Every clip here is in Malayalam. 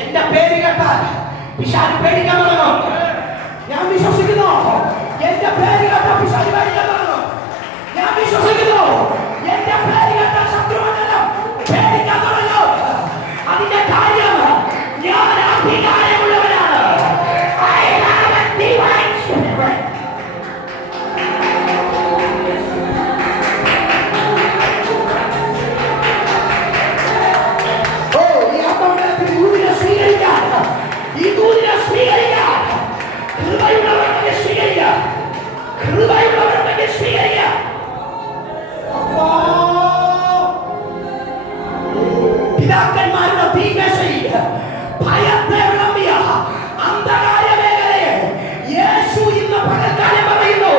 എന്റെ പേര് കേട്ടാൽ പിശാച് പേടിക്കാൻ തുടങ്ങും. ഞാൻ വിശ്വസിക്കുന്നു. എന്റെ പേര് കേട്ടാൽ പിശാച് പേടിക്കാൻ തുടങ്ങും. ഞാൻ വിശ്വസിക്കുന്നു. എന്റെ പേര് കേട്ടാൽ ശത്രുമണ്ഡലം പേടിക്കാൻ തുടങ്ങും. അതിന്റെ കാര്യം ഞാൻ അധികാരമുള്ളവനാണ്. I have a divine spirit. പിതാക്കന്മാരുടെ തീമേശയിൽ ഭയത്തെ വിളമ്പിയ അന്ധകാര മേഖലയെ യേശു ഇന്ന് പകൽക്കാലം പറയുന്നു,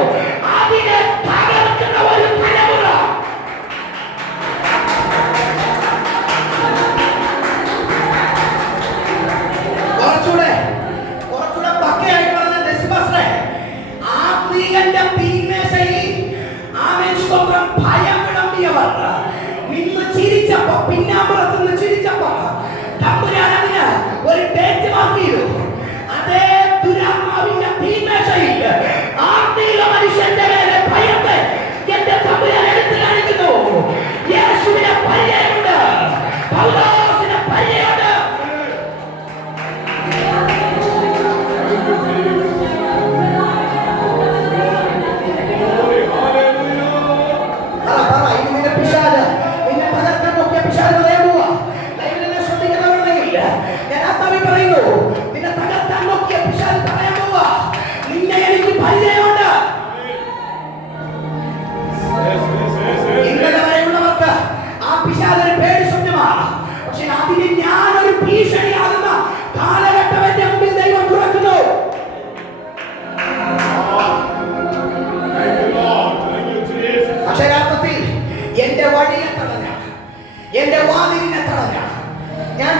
അതിനെ തകർക്കുന്ന ഒരു തലമുറ. കുറച്ചുകൂടെ പക്കയായി പറഞ്ഞ ദശിബാസ്രേ, ആത്മീയന്റെ തീമേശയിൽ ആമേൻ സ്തോത്രം ഭയം വിളമ്പിയവർ നിന്ന് ചിരിച്ചപ്പോ, പിന്നാമ്പുറത്ത് നിന്ന് ചിരിച്ചപ്പോ തമ്പുരാൻ അതിന് ഒരു ഡേറ്റ് മാർക്ക് ചെയ്തു. അതേ ദുരാത്മാവിന്റെ തീമേശയിൽ ആത്മീയ മനുഷ്യന്റെ മേലെ ഭയത്തെ എന്റെ തമ്പുരാൻ എടുത്തു കാണിക്കുന്നു. യേശുവിനെ പരിചയമുണ്ട്, പൗലോസിനെ പരിചയമുണ്ട്. എന്റെ വഴിയെ തടഞ്ഞ, എന്റെ വാതിലിനെ തടഞ്ഞ, ഞാൻ